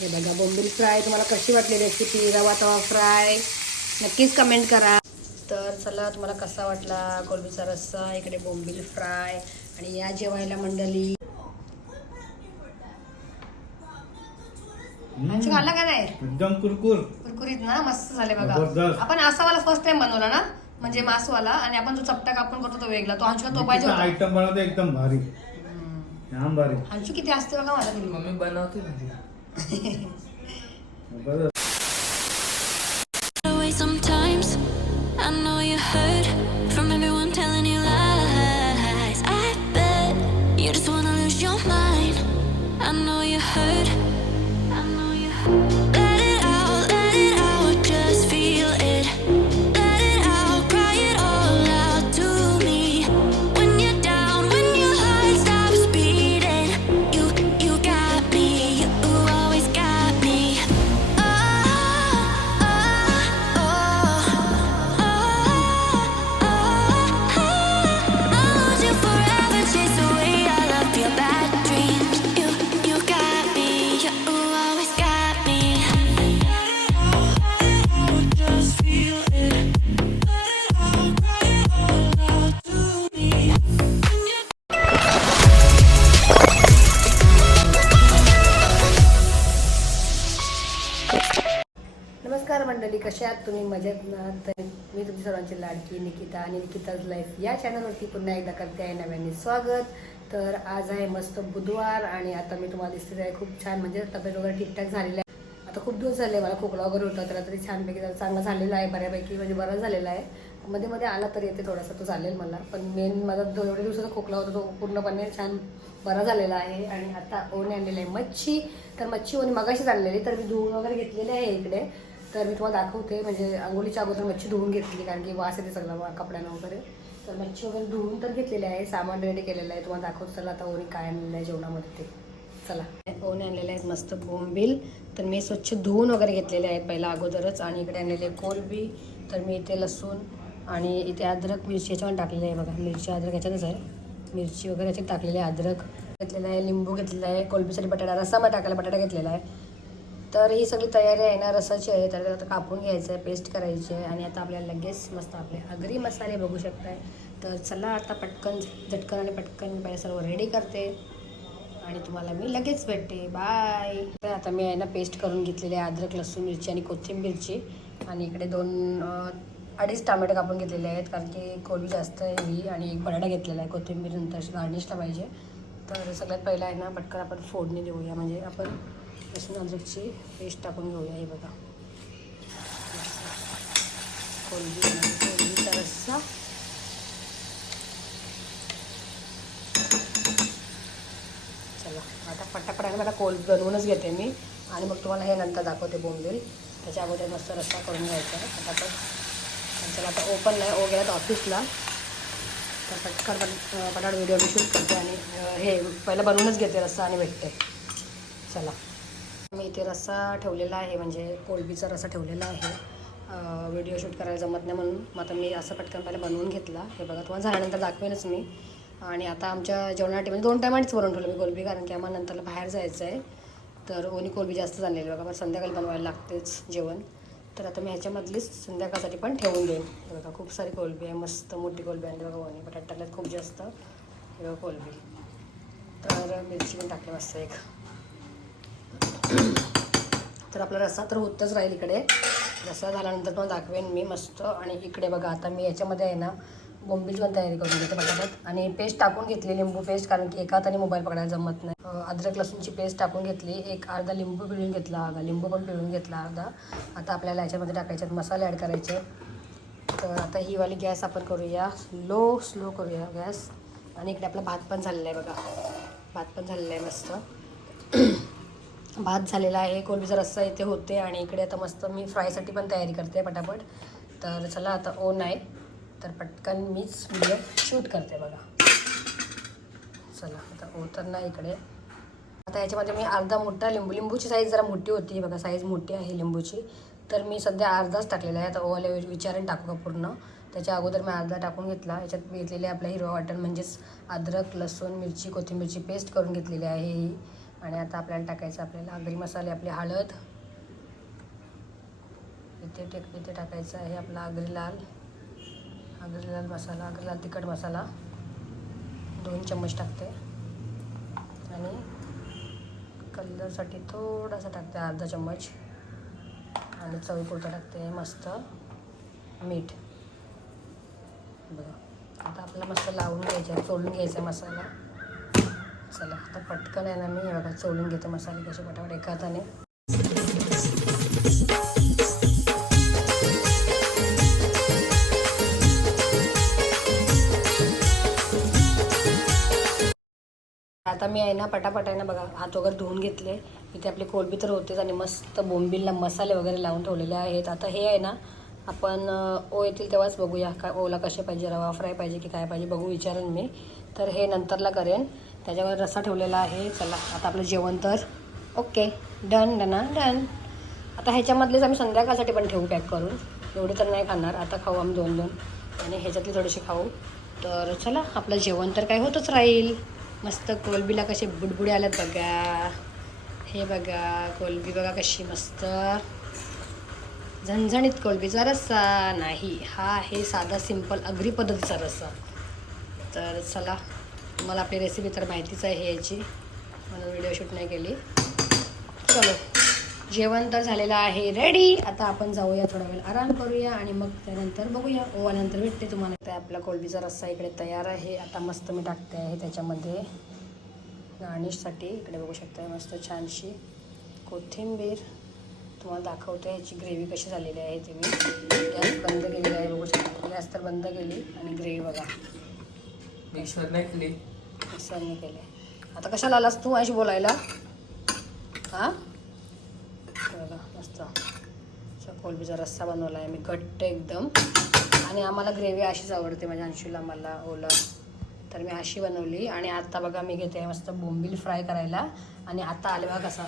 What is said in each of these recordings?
हे बघा बोंबील फ्राय. तुम्हाला कशी वाटली रेसिपी रवा तवा फ्राय. नक्कीच कमेंट करा. तर चला तुम्हाला कसा वाटला कोलबीचा रस्सा? इकडे बोंबील फ्राय. आणि या जेवायला मंडळी. खाल्ला का नाही? एकदम कुरकुर. कुरकुरीत ना मस्त झाले बघा. आपण असावाला फर्स्ट टाइम बनवला ना? म्हणजे मासवाला. आणि आपण जो चपटा कापून करतो तो वेगळा. तो अंशुला तो पाहिजे होता. आयटम बनवतो एकदम भारी. जाम भारी. अंशू किती असते बघा मला मम्मी बनवते Me puedo कशा आहात तुम्ही मजेत ना तर मी तुमची सर्वांची लाडकी निकिता आणि निकिताज लाईफ या चॅनलवरती पुन्हा एकदा करते आहे नव्याने स्वागत. तर आज आहे मस्त बुधवार आणि आता मी तुम्हाला दिसते आहे खूप छान म्हणजे तब्येत वगैरे ठीकठाक झालेली आहे. आता खूप दिवस झाले मला खोकला वगैरे होता तर तरी छानपैकी जरा चांगला झालेला आहे बऱ्यापैकी म्हणजे बरा झालेला आहे. मध्ये मध्ये आला तरी येते थोडासा तो चालेल मला. पण मेन माझा एवढ्या दिवसाचा खोकला होता तो पूर्णपणे छान बरा झालेला आहे. आणि आता ओने आणलेला आहे मच्छी. तर मच्छी ओने मगाशीच आणलेली तर मी धुवून वगैरे घेतलेली आहे इकडे. तर मी तुम्हाला दाखवते म्हणजे आंघोळीच्या अगोदर मच्छी धुवून घेतली कारण की वास येते सगळा वा- कपड्यांना वगैरे. तर मच्छी वगैरे धुवून तर घेतलेली आहे सामान रेडी केलेलं आहे. तुम्हाला दाखवतो चला आता ओरी काय आणलेलं आहे जेवणामध्ये ते. चला. ओने आणलेले आहेत मस्त बोंबील. तर मी स्वच्छ धुवून वगैरे घेतलेले आहेत पहिला अगोदरच. आणि इकडे आणलेले कोलबी. तर मी इथे लसूण आणि इथे अद्रक मिरची याच्यावर टाकलेली आहे बघा. मिरची अद्रक याच्यातच आहे. मिरची वगैरे याच्यात टाकलेली आहे अद्रक. घेतलेलं आहे लिंबू घेतलेला आहे कोलबीसाठी बटाटा रस्सा टाकायला बटाटा घेतलेला आहे. तर ही सगळी तयारी आहे ना रसाची आहे तर आता कापून घ्यायचं आहे पेस्ट करायची आहे आणि आता आपल्याला लगेच मस्त आपले आगरी मसाले बघू शकताय. तर चला आता पटकन झटकन आणि पटकन मी पहिले सर्व रेडी करते आणि तुम्हाला मी लगेच भेटते. बाय तर आता मी आहे ना पेस्ट करून घेतलेली आहे अद्रक लसूण मिरची आणि कोथिंबीरची आणि इकडे दोन अडीच टमॅटो कापून घेतलेले आहेत कारण की कोबी जास्त आहे ही आणि एक बटाटा घेतलेला आहे कोथिंबीर नंतर गार्निशला पाहिजे तर सगळ्यात पहिला आहे ना पटकन आपण फोडणी देऊया. म्हणजे आपण लसूण अद्रकची पेस्ट टाकून घेऊया हे बघा. कोलबी कोलबीचा रस्सा चला आता पटापट मला कोल बनवूनच घेते मी. आणि मग तुम्हाला हे नंतर दाखवते बोंबील. त्याच्या अगोदर मस्त रस्सा करून घ्यायचा आहे. पटापट. आणि चला आता ओपन नाही हो ओ गेलात ऑफिसला तर पटकन पट व्हिडिओ मी शूट करते आणि हे पहिलं बनवूनच घेते रस्सा आणि भेटते. चला. मी इथे रस्सा ठेवलेला आहे म्हणजे कोलबीचा रस्सा ठेवलेला आहे. व्हिडिओ शूट करायला जमत नाही म्हणून. मग आता मी असं पटकन पहिले बनवून घेतला. हे बघा तुम्हाला झाल्यानंतर दाखवेनच मी. आणि आता आमच्या जेवणासाठी म्हणजे दोन टायमानेच बनवून ठेवलं मी कोलबी कारण की आम्हाला नंतरला बाहेर जायचं आहे. तर ओनी कोलबी जास्त झालेली बघा मला संध्याकाळी बनवायला लागतेच जेवण. तर आता मी ह्याच्यामधलीच संध्याकाळसाठी पण ठेवून देईन. हे बघा खूप सारी कोलबी आहे मस्त मोठी कोलबी आणली बघा ओनी बटाट टाकल्यात खूप जास्त हे बघा कोलबी तर मिरची पण टाकली मस्त एक. तर आपला रस्सा तर होतच राहील इकडे. रस्सा झाल्यानंतर तुम्हाला दाखवेन मी मस्त. आणि इकडे बघा आता मी याच्यामध्ये आहे ना बोंबीची पण तयारी करून घेते पटापट आणि पेस्ट टाकून घेतली लिंबू पेस्ट कारण की एका हाताने मोबाईल पकडायला जमत नाही. अद्रक लसूणची पेस्ट टाकून घेतली एक अर्धा लिंबू पिळून घेतला अर्धा लिंबू पण पिळून घेतला अर्धा. आता आपल्याला याच्यामध्ये टाकायचे आहेत मसाले ॲड करायचे. तर आता ही वाली गॅस आपण करूया. स्लो स्लो करूया गॅस. आणि इकडे आपला भात पण झालेला आहे बघा. भात पण झालेला आहे मस्त. भात झालेला आहे कोलबीचा रस्सा इथे होते आणि इकडे आता मस्त मी फ्रायसाठी पण तयारी करते पटापट. तर चला आता ओन आहे. तर पटकन मीच व्हिडिओ शूट करते बघा. चला आता ओतर ना इकडे. आता याच्यामध्ये मी अर्धा मोठा लिंबू लिंबूची साईज जरा मोठी होती. बघा साईज मोठी आहे लिंबूची. तर मी सध्या अर्धाच टाकलेला आहे. आता ओवाले विचारून टाकू का पूर्ण? त्याच्या अगोदर मी अर्धा टाकून घेतला. याच्यात घेतलेले आपलं हिरवा वाटण म्हणजेच अद्रक लसूण मिरची कोथिंबीरची पेस्ट करून घेतलेली आहे ही. आणि आता आपल्याला टाकायचं आपल्याला आगरी मसाले आपली हळद. इथे टेक इथे टाकायचं आहे आपला आगरी लाल. आगरी लाल मसाला आगरी लाल तिखट मसाला. दोन चम्मच टाकते. आणि कलरसाठी थोडासा टाकते अर्धा चम्मच. आणि चवीपुरता टाकते मस्त मीठ. बघा. आता आपला मस्त लावून घ्यायचं आहे चोळून घ्यायचा आहे मसाला. चला आता पटकन आहे ना मी. बघा चोळून घेते मसाले कसे पटापट एका हाताने आता मी आहे ना पटापट आहे ना बघा हात वगैरे धुवून घेतले. इथे आपले कोलबी तर होतेच आणि मस्त बोंबीलला मसाले वगैरे लावून ठेवलेले आहेत. आता हे आहे ना आपण ओ येतील तेव्हाच बघूया काय ओला कसे पाहिजे रवा फ्राय पाहिजे की काय पाहिजे बघू विचारेन मी. तर हे नंतरला करेन. त्याच्यावर रस्सा ठेवलेला आहे. चला आता आपलं जेवण तर. ओके डन डना डन आता ह्याच्यामधलेच आम्ही संध्याकाळसाठी पण ठेवू पॅक करून. एवढे तर नाही खाणार. आता खाऊ आम्ही दोन दोन. आणि ह्याच्यातले थोडेसे खाऊ. तर चला आपलं जेवण तर काय होतच राहील. मस्त कोलबीला कसे बुडबुडे आल्यात बघा. हे बघा कोलबी बघा कशी मस्त. झणझणीत कोलबीचा रस्सा. नाही हा आहे साधा सिंपल अग्री पद्धतीचा रस्सा. तर चला तुम्हाला आपली रेसिपी तर माहितीच आहे याची. म्हणून व्हिडिओ शूट नाही केली. चलो. जेवण तर झालेलं आहे रेडी आता आपण जाऊया थोडा वेळ आराम करूया आणि मग त्यानंतर बघूया. हो, ओवानंतर भेटते तुम्हाला. ते आपला कोलबीचा रस्सा इकडे तयार आहे. आता मस्त मी टाकते आहे त्याच्यामध्ये. गार्निशसाठी इकडे बघू शकता मस्त छानशी कोथिंबीर. तुम्हाला दाखवते ह्याची ग्रेव्ही कशी झालेली आहे ती मी. गॅस बंद केली आहे बघू शकता. गॅस तर बंद केली आणि ग्रेव्ही बघा. मिक्सर नाही केली. मिक्सरने केले. आता कशाला आलास तू अशी बोलायला? हां? बघा मस्त. असा कोलबीचा रस्सा बनवला आहे मी घट्ट एकदम. आणि आम्हाला ग्रेव्ही अशीच आवडते. म्हणजे माझ्या अंशूला मला ओला. तर मी अशी बनवली. आणि आता बघा मी घेते मस्त बोंबील फ्राय करायला. आणि आता आले बघा कसा.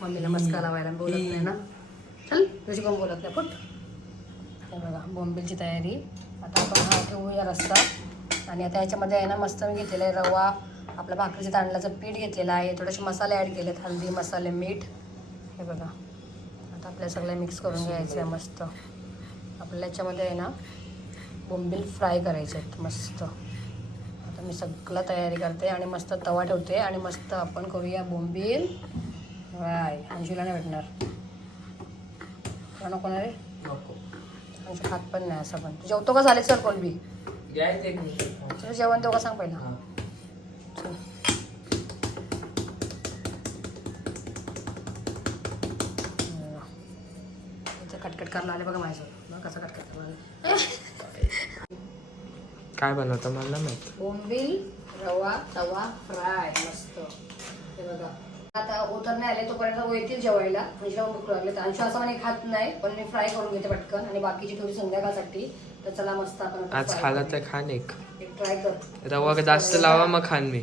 मम्मीला मस्का लावायला. बोलत नाही ना. चल तुझी कोण बोलत नाही? कुठ हे बघा बोंबीलची तयारी. आता आपण हा ठेवूया रस्ता आणि आता याच्यामध्ये आहे ना मस्त मी घेतलेलं आहे रवा. आपल्या भाकरीच्या तांदळाचं पीठ घेतलेलं आहे. थोडेसे मसाले ॲड केलेत हळदी मसाले मीठ. हे बघा. आता आपल्या सगळं मिक्स करून घ्यायचं आहे मस्त. आपल्याला याच्यामध्ये आहे ना बोंबील फ्राय करायचे आहेत मस्त. आता मी सगळं तयारी करते आणि मस्त तवा ठेवते आणि मस्त आपण करूया बोंबील फ्राय अंशूला नाही भेटणार. तुला नको ना रे? अंशू खात पण नाही असं पण. जेवतो का झाले सर कोलबी तुझं जेवण तेव्हा सांग पहिला. कटकट करायला आले बघा माझ्यासोबत. बघा कसं कटकट करायला आले. काय बनवतं मला माहिती? बोंबील रवा तवा फ्राय. मस्त. हे बघा. आता उतर नाही आले तोपर्यंत येतील जेवायला. म्हणजे जेवण भूक लागले तर. अंशू असं म्हणे खात नाही पण मी फ्राय करून घेते पटकन. आणि बाकीची थोडी संध्याकाळसाठी. तर चला मस्त आपण आज खाला. तर खान एक. एक ट्राय कर. रवा जास्त लावा मग खान मी.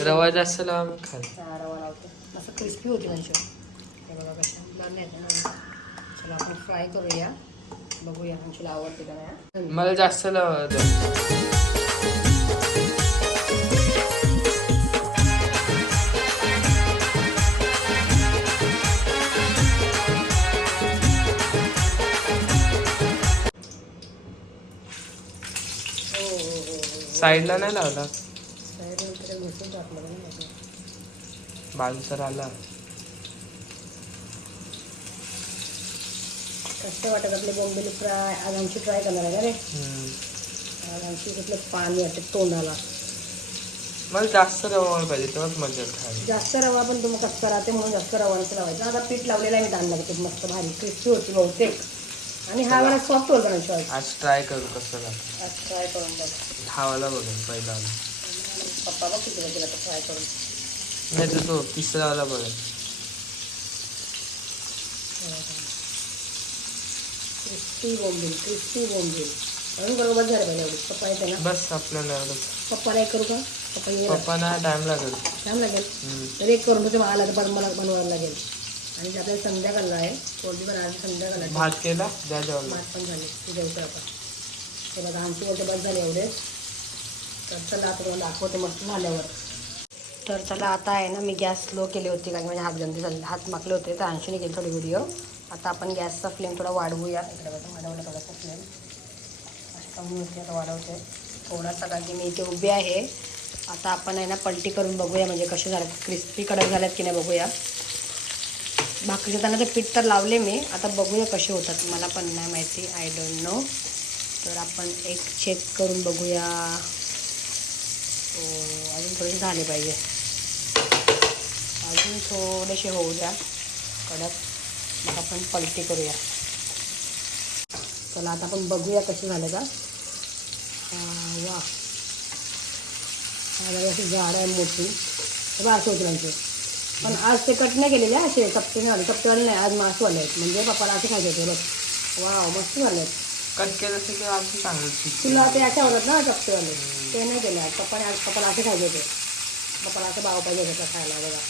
रवा जास्त लावा मग खान. रवा लावते. मस्त क्रिस्पी होती म्हणजे हे बघा कशा चला आपण फ्राय करूया. बघूया अंशूला आवडते का नाही? मला जास्त लावा साईडला नाही लावला. बाजूसर आला. कसे वाटत आपले बोंबेली फ्राय आज आमची ट्राय करणार आहे का रे. आज आमची कुठलं पाणी वाटते तोंडाला. मला जास्त रवा पाहिजे तेव्हाच मजा खायला. जास्त रवा पण तुम्ही कसं राहते म्हणून जास्त रवाचं लावायचं. आता पीठ लावलेलं आहे मी लागते. मस्त भारी क्रिस्पी होती बहुतेक. आणि हा वेळा सॉफ्ट ना शॉर्ट आज ट्राय करू कसं लागतं आज ट्राय करून बघ. खावाला बघेन पहिला. पप्पा बघ किती वेळ केला ट्राय करून. नाही तर तो तिसरावाला बघेन क्रिस्पी बोंबील क्रिस्पी बोंबील. म्हणून बरोबर झालं पाहिजे एवढी. पप्पा येते ना? बस आपल्याला एवढंच. पप्पाला एक करू का? पप्पा ये पप्पा ना टाइम लागेल. टाइम लागेल? हम्म. तर एक करून ते मला तर मला बनवायला लागेल. आणि ते आपल्याला संध्याकाळला आहे. कोणती पण आज संध्याकाळला आहे. भात केला? द्या जेवण. भात पण झाले. ते जेवतो आपण. ते बघा आमची बोलते बस झाले एवढे. तर चला आता तुम्हाला दाखवते मस्त झाल्यावर तर चला आता आहे ना मी गॅस स्लो केली होती कारण की माझे हात गंदे झाले. हात माकले होते तर अंशूने केली थोडी व्हिडिओ आता आपण गॅसचा फ्लेम थोडा वाढवूया. इकडे बघा वाढवला थोडासा फ्लेम कमी होते आता वाढवते. थोडासा कारण की मी इथे उभी आहे. आता आपण आहे ना पलटी करून बघूया म्हणजे कसे झाले क्रिस्पी कडक झाल्यात की नाही बघूया. भाकरीच्या त्यांना ते पीठ तर लावले मी. आता बघूया कसे होतात. मला पण नाही माहिती. आय डोंट नो तर आपण एक चेक करून बघूया. हो, अजून थोडेसे झाले पाहिजे. अजून थोडेसे होऊ द्या. कडक. मग आपण पलटी करूया. चला आता आपण बघूया कसे झाले का. वा अशी जाड आहे मोठी. बघा असे होते त्यांचे. पण आज ते कट नाही केलेले असे चपटे नाही चपटेवाले नाही आज मासवाले आहेत. म्हणजे पप्पाला असे खायचे होते बघ. वा मस्त झाले आहेत. कट केलं असेल की आमची चांगली तुला ते अशा होतात ना चपटेवाले ते नाही केले आज. पप्पाने आज पप्पाला असे खायचे होते. पप्पाला असं भाव पाहिजे होतं खायला बघा.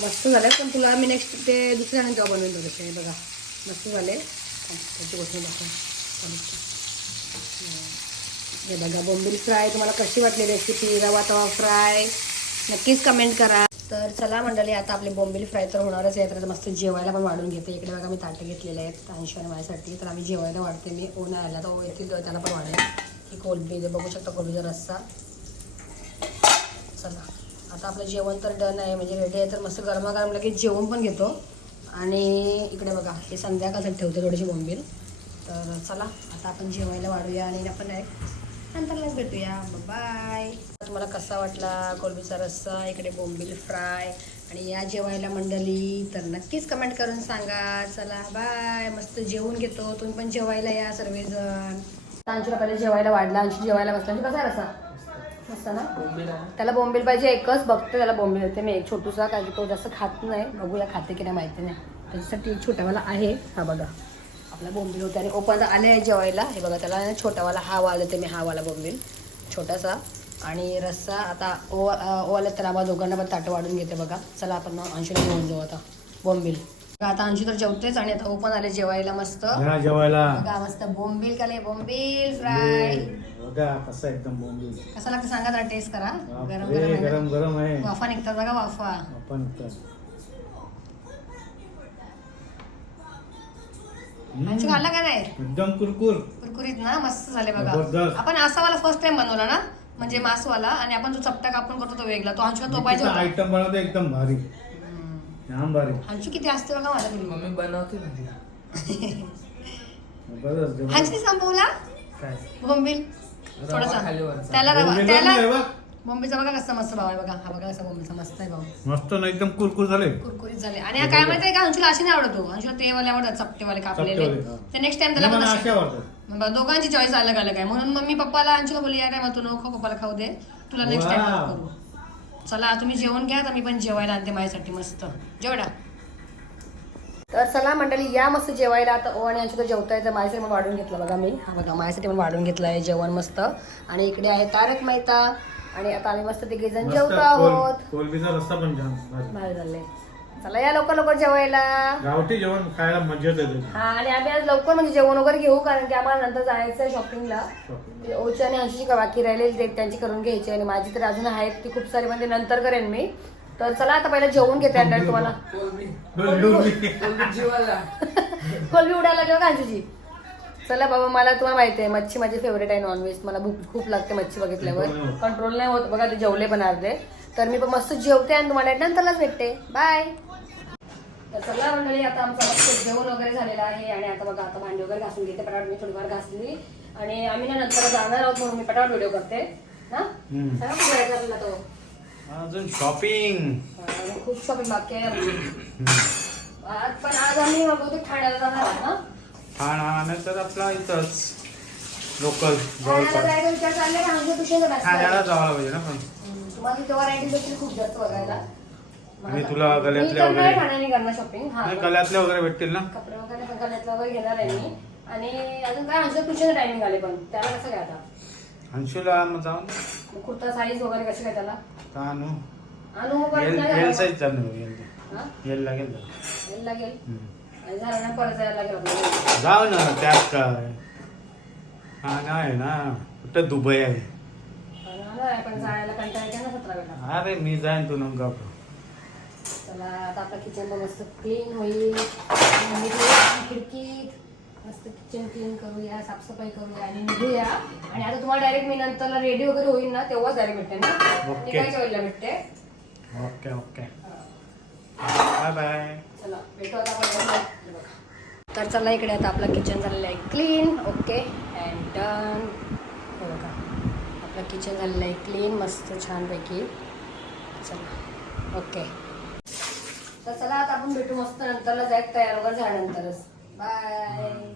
मस्त झाले. पण तुला मी नेक्स्ट ते दुसऱ्या जणांनी बनवून देतो हे बघा. मस्त झाले. त्याची गोष्ट दाखव हे बघा बोंबील फ्राय. तुम्हाला कशी वाटली रेसिपी रवा तवा फ्राय. नक्कीच कमेंट करा. तर चला मंडळी आता आपले बोंबील फ्राय तर होणारच आहे तर मस्त जेवायला पण वाढून घेते. इकडे बघा मी ताटे घेतलेले आहेत. ऐंशी आणि माझ्यासाठी. तर आम्ही जेवायला वाढते. मी ओन आला तर ओ येतील तेव्हा त्यांना पण वाढेल. ही कोलबी बघू शकता कोलबीचा रस्सा. चला. आता आपलं जेवण तर डन आहे. म्हणजे रेडी आहे. तर मस्त गरमागरम लगेच जेवण पण घेतो. आणि इकडे बघा हे संध्याकाळसाठी ठेवते थोडेसे बोंबील. तर चला आता आपण जेवायला वाढूया. आणि आपण डायरेक्ट नंतरलाच भेटूया. बाय तुम्हाला कसा वाटला कोलबीचा रस्सा इकडे बोंबील फ्राय आणि या जेवायला मंडळी तर नक्कीच कमेंट करून सांगा. चला बाय मस्त जेवून घेतो. तुम्ही पण जेवायला या सर्वजण. अंशूला पहिले जेवायला वाढला. अंशू जेवायला बसला. अंशू कसा रस्सा? मस्त ना. त्याला बोंबील पाहिजे. एकच बघते त्याला बोंबील होते मी. एक छोटूसा कारण की तो जास्त खात नाही. बघूया खाते की नाही माहिती नाही. त्याच्यासाठी छोटावाला आहे. हा बघा. आपला बोंबील होते. आणि ओपन आले जेवायला. हे बघा त्याला छोटावाला हा वाल देते मी हा वाला बोंबील. छोटासा. आणि रस्सा आता ओ ओवाला तर आम्हाला दोघांना पण ताटं वाढून घेते बघा. चला आपण मग अंशूला घेऊन जाऊ आता. बोंबील. आता अंशू तर जेवतेच आणि आता ओपन आले जेवायला मस्त. जेवायला. बघा मस्त बोंबील काले बोंबील फ्राय. कसं एकदम बोंबील. कसं लागतं सांगा जरा टेस्ट करा. गरम गरम? गरम गरम आहे. वाफा निघतात बघा वाफा. आपण इथं. अंशू खाल्ला का नाही एकदम कुरकुर कुरकुरीत ना मस्त झाले बघा जबरदस्त. आपण असावाला फर्स्ट टाइम बनवला ना म्हणजे मासवाला आणि आपण जो चपटा कापून करतो तो वेगळा तो अंशूला तो पाहिजे होता आयटम बनवतो एकदम भारी. जाम भारी अंशू किती असते बघा माझ्या घरी मम्मी बनवते ना ती. बरं जेवण. अंशू संपवला काय बोंबील रवा थोडासा खाली वरचा. त्याला रवा बोंबील त्याला बघ. बोंबीचा बघा कसा मस्त भाव आहे बघा. हा बघा कसा बोंबीचा मस्त आहे भाऊ मस्त ना एकदम कुरकुर झाले. कुरकुरीत झाले. आणि हा काय माहितीये का? अंशूला अशी नाही आवडतो. अंशूला ते वाले आवडतात चपटेवाले कापलेले. चपटेवाले, हा. ते नेक्स्ट टाइम त्याला पण मला असे- अशा आवडतात. मग दोघांची चॉईस अलग अलग आहे. म्हणून मम्मी पप्पाला अंशूला बोलली यार मग तू नको पप्पाला खाऊ दे. तुला नेक्स्ट टाइम. करू. चला तुम्ही जेवण घ्या तर मी पण जेवायला आणते माझ्यासाठी मस्त. जेवढा. तर चला मंडळी या मस्त जेवायला. आता ओ आणि तर जेवताय तर माझ्यासाठी पण वाढून घेतलं बघा मी. हा बघा माझ्यासाठी पण वाढून घेतलं आहे जेवण मस्त. आणि इकडे आहे तारक मेहता. आणि आता आम्ही मस्त तिघे जण जेवतो आहोत. कोल- कोलबीचा रस्ता पण भारी. भारी झाले चला या लवकर लवकर जेवायला. गावठी जेवण खायला मजा येते हा आणि आम्ही आज लवकर म्हणजे जेवण वगैरे घेऊ कारण की आम्हाला नंतर जायचं आहे शॉपिंगला. ओची आणि अंशीची बाकी राहिलेली ते त्यांची करून घ्यायची आणि माझी तर अजून आहेत ती खूप सारी म्हणजे नंतर करेन मी. तर चला आता पहिला जेवून घेते तुम्हाला. कोलबी. उडायला लागेल का अंशूची चला बाबा मला तुम्हाला माहिती आहे मच्छी माझी फेवरेट आहे नॉनव्हेज मला भूक खूप लागते मच्छी बघितल्यावर. Control नाही होत. कंट्रोल नाही होत. बघा ते जेवले पण अर्धे. तर मी पण मस्त जेवते आणि तुम्हाला नंतरलाच भेटते. बाय तर चला मंडळी आता आमचं मस्त जेवण वगैरे झालेलं आहे. आणि आता बघा आता भांडी वगैरे घासून घेते पटापट मी थोडीफार घासली. आणि आम्ही ना नंतर जाणार आहोत म्हणून मी पटापट व्हिडिओ करते. हम्म. सांगा कुठे आपल्याला तो? अजून शॉपिंग आणि खूप शॉपिंग बाकी आहे. आज पण आज आम्ही बहुतेक ठाण्याला जाणार आहोत ना ठाणा तर आपला इथंच. लोकल ठाण्याला जवळपास जावं पाहिजे ना पण. आणि तुला मी गळ्यातले तर नाही वगैरे शॉपिंग हा नाही, गळ्यातले वगैरे भेटतील ना? कपडे वगैरे पण गळ्यातलं वगैरे घेणार आहे मी. आणि अजून काय आमच्या ट्युशन टायमिंग आले पण. त्याला कसं काय आता? अंशूला मग जाऊन मग कुर्ता साईज वगैरे कशी काय त्याला? आणू. आणू मग परत एल नाही एल झालं. साईज चालू एल हा? एल लागेल लागेल हम्म. झालं ना परत जायला लागेल आपल्याला. जाऊ ना त्यात काय? हा नाही ना कुठं दुबई आहे? पण जायला कंटाळा येते ना सतरा वेळा अरे मी जाईन तू नका चला आता आपलं किचन मस्त क्लीन होईल. आणि निघूया खिडकीत. मस्त किचन क्लीन करूया साफसफाई करूया आणि निघूया. आणि आता तुम्हाला डायरेक्ट मी नंतर रेडी वगैरे होईल ना तेव्हाच डायरेक्ट भेटते ना? Okay. वेळेला भेटते. Okay okay. Bye bye. चला भेटू आता आपण. तर चला इकडे आता आपलं किचन झालेलं आहे क्लीन ओके अँड डन हो बघा. आपलं किचन झालेलं आहे क्लीन मस्त छानपैकी. चला. ओके तर चला आता आपण भेटू मस्त नंतरला. जायचं तयार वगैरे झाल्यानंतरच. बाय